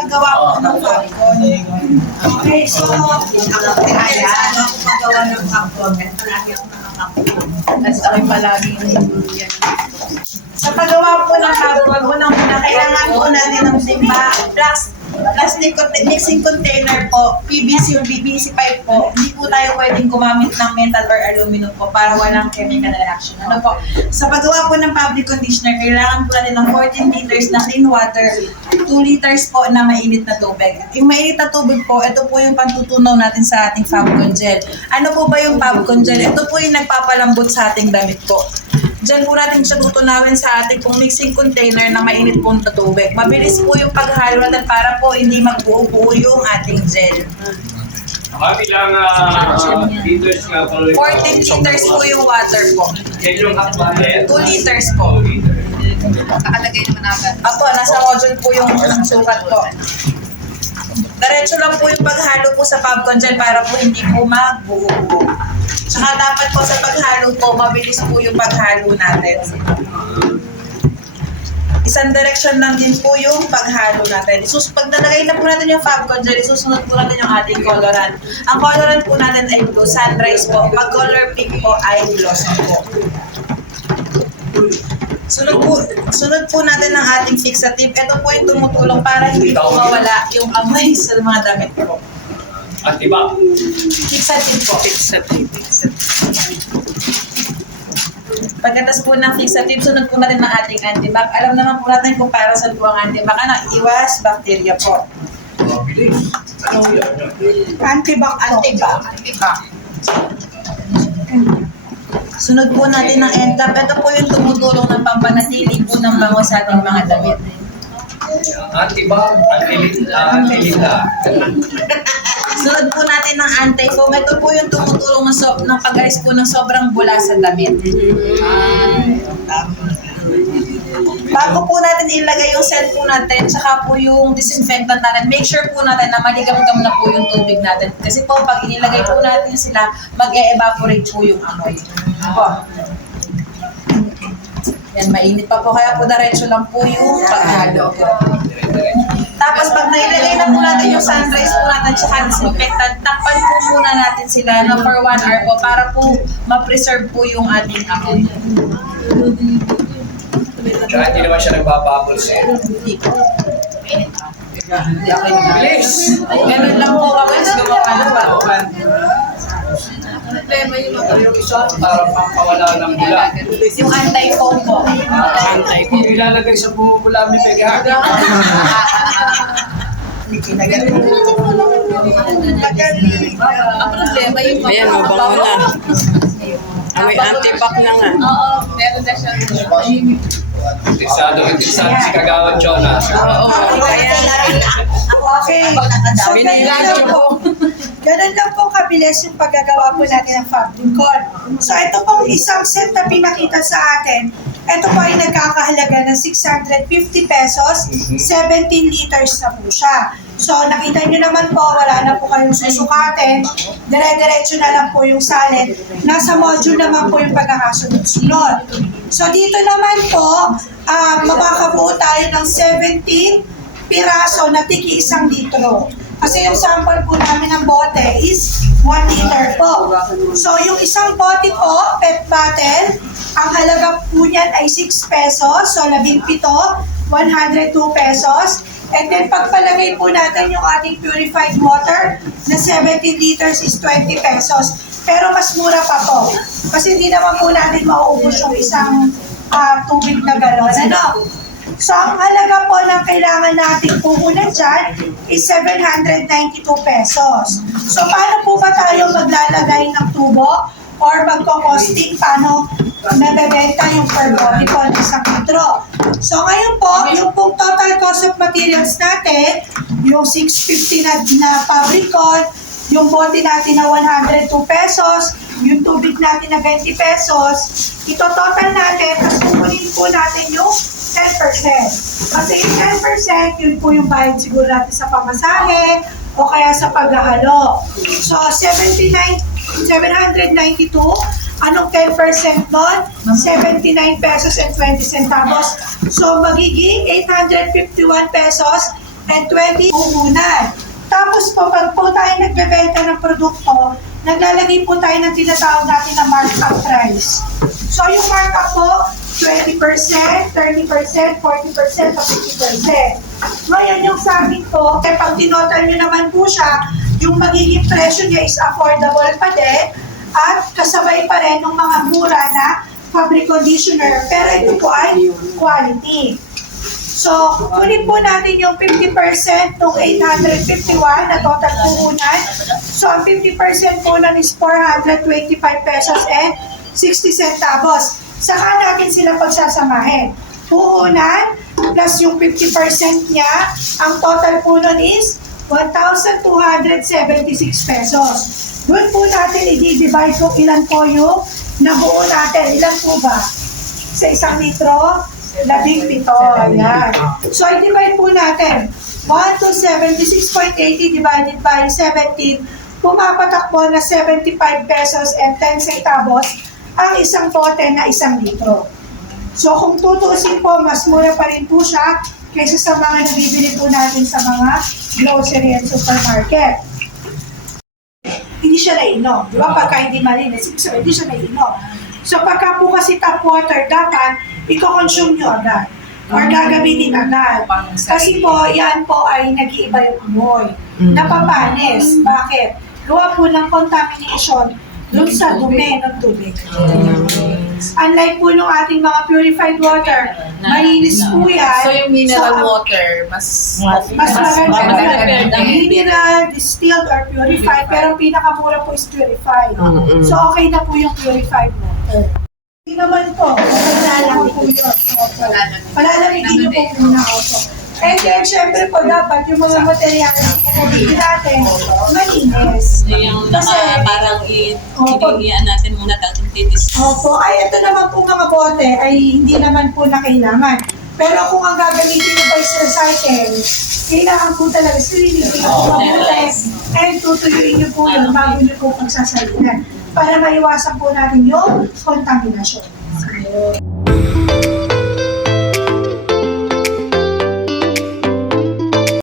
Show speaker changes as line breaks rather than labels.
paggawa po ng popcorn. Okay, so, kaya ano ako paggawa ng popcorn. Palagi ako nakakapon.
That's ako palagi yan.
Sa paggawa po ng popcorn, unang-una, kailangan po natin ng timba, plus plastic conte- mixing container po, PVC or PVC pipe po, hindi po tayo pwedeng gumamit ng metal or aluminum po para walang chemical reaction. Ano po? Sa paggawa po ng fabric conditioner, kailangan po natin ng 14 liters na clean water, 2 liters po na mainit na tubig. Yung mainit na tubig po, ito po yung pantutunaw natin sa ating Fabcon gel. Ano po ba yung Fabcon gel? Ito po yung nagpapalambot sa ating damit po. Diyan po natin siya tutunawin sa ating pong mixing container na mainit pong tubig. Mabilis po yung paghalo natin para po hindi magbuo-buo yung ating gel.
Kabilang uh, liters nga po.
14 liters po yung water po.
Yan yung bucket.
2 liters po.
Nakalagay naman agad.
Apo, nasa module po yung sukat po. Diretso lang po yung paghalo po sa popcorn gel para po hindi po magbuo-buo. Tsaka dapat po sa paghalo po, mabilis po yung paghalo natin. Isang direction lang din po yung paghalo natin. Sus, pag nalagay na po natin yung popcorn gel, susunod po natin yung ating colorant. Ang colorant po natin ay blue, sunrise po. Pag color pink po ay blossom po. Sunod po, sunod po natin ang ating fixative. Ito po yung tumutulong para hindi po mawala yung amoy sa mga damit po.
At iba.
Fixative po.
Fixative.
Pagkatas po ng fixative, sunod po natin ang ating antibac. Alam naman po natin kung para saan po ang antibac. Ano? Iwas bacteria po. Antibac po. Antibac.
Iba.
Sunod po natin ang NCAP. Ito po yung tumutulong ng pampanatili po ng bango sa ating mga damit.
Antibag, antilita, antilita.
Sunod po natin ng anti-foam. Ito po yung tumutulong ng, so, ng pag-alis po ng sobrang bula sa damit. Bago po natin ilagay yung scent po natin, saka po yung disinfectant natin, make sure po natin na maligam-gam na po yung tubig natin. Kasi po, pag inilagay po natin sila, mag-e-evaporate po yung amoy. Po. Yan, mainit pa po. Kaya po, diretso lang po yung paghalo. Tapos pag nailagay na po natin yung sunrise po natin tsaka disinfectant, takpan po muna natin sila no, for one hour po para po ma-preserve po yung ating amoy.
Kaya hindi naman siya nagbabubbles eh.
Hindi po.
Bilis!
Ganun lang po kami sa gumawa ng bakuan.
Yung
isa, parang pampawala ng bula.
Yung anti-foam po.
antay ko.
Ilalagay sa bubula may pegahagi.
Ang problema yung mga
Ayan, mabango na. Ah, may antibac na nga.
Oo, meron na siyang
Interesado, interesado si Kagawad Chona.
Oo, kaya
Okay. So,
Binili
ganun lang po. Kabilis yung paggagawa po natin ng fabric card. So, ito pong isang set na pinakita sa atin. Ito po ay nagkakahalaga ng 650 pesos, 17 liters na po siya. So, nakita nyo naman po, wala na po kayong susukatin. Dire-diretso na lang po yung salin. Nasa module naman po yung pagkakasunod-sunod. So, dito naman po, uh, mabakabuo tayo ng 17 piraso na tiki isang litro. Kasi yung sample po namin ng bote is 1 liter po. So yung isang bote po, pet bottle, ang halaga po niyan ay 6 pesos. So labing pito, 102 pesos. And then pagpalagay po natin yung ating purified water na 17 liters is 20 pesos. Pero mas mura pa po. Kasi hindi naman po natin mauubos yung isang ah, tubig na galon. Ano? So, ang halaga po ng kailangan natin puhunan dyan is 792 pesos. So, paano po ba tayo maglalagay ng tubo or magko-costing? Paano nabebenta yung per body po ng isang litro? So, ngayon po, yung pong total cost of materials natin, yung 650 na, na fabric code, yung bote natin na 102 pesos, yung tubig natin na 20 pesos, ito total natin, tapos kukunin po natin yung 10%. Kasi yung 10%, yun po yung bayad siguro natin sa pamasahe o kaya sa paghahalo. So, 79, 792, anong 10% nun? 79 pesos and 20 centavos. So, magiging 851 pesos and 20 puhunan. Tapos po, pag po tayo nagbebenta ng produkto, naglalagay po tayo ng tinatawag natin na markup price. So yung markup po, 20%, 30%, 40%, o 50%. Ngayon yung sa amin po, eh pag tinotal nyo naman po siya, yung magiging presyo niya is affordable pa din at kasabay pa rin ng mga mura na fabric conditioner. Pero ito po ay quality. So, kunin po natin yung 50% ng 851 na total puhunan. So, ang 50% po nun is 425 pesos and 60 centavos. Saka natin sila pagsasamahin. Puhunan plus yung 50% niya, ang total po nun is 1,276 pesos. Doon po natin i-divide kung ilan po yung nabuo natin. Ilan po ba? Sa isang litro, labing pito. Ayan. So, i-divide po natin. 1 to 76.80 divided by 17, pumapatakbo na 75 pesos and 10 centavos ang isang bote na isang litro. So, kung tutusin po, mas mura pa rin po siya kaysa sa mga nabibili po natin sa mga grocery and supermarket. Hindi siya nainom. Di ba? Pagka hindi malinis, sabihin, hindi siya nainom. So, pagka po kasi tap water, dapat i-consume nyo agad or gagamitin agad. Kasi po, yan po ay nag-iiba yung amoy. Napapanis. Bakit? Gawa po ng contamination dun sa dumi ng tubig. Unlike po nung ating mga purified water, malinis po yan.
So yung mineral
So,
water, mas
mas maganda.
maganda.
Mineral, distilled, or purified. Pero ang pinakamura po is purified. So, okay na po yung purified water. Hindi naman po. Palalamig po yun. Palalamigin niyo po muna ako. And then, syempre po, dapat yung mga materials na natin,
iniiyan natin muna dahil titis.
Opo, ay ito naman po mga bote ay hindi naman po na kailangan. Pero kung ang gagamitin nyo po is recycle, kailangan po talaga sililitin po mabuti and tutuyuin nyo po yun bago nyo po pagsasalinan para maiwasan po natin yung kontaminasyon.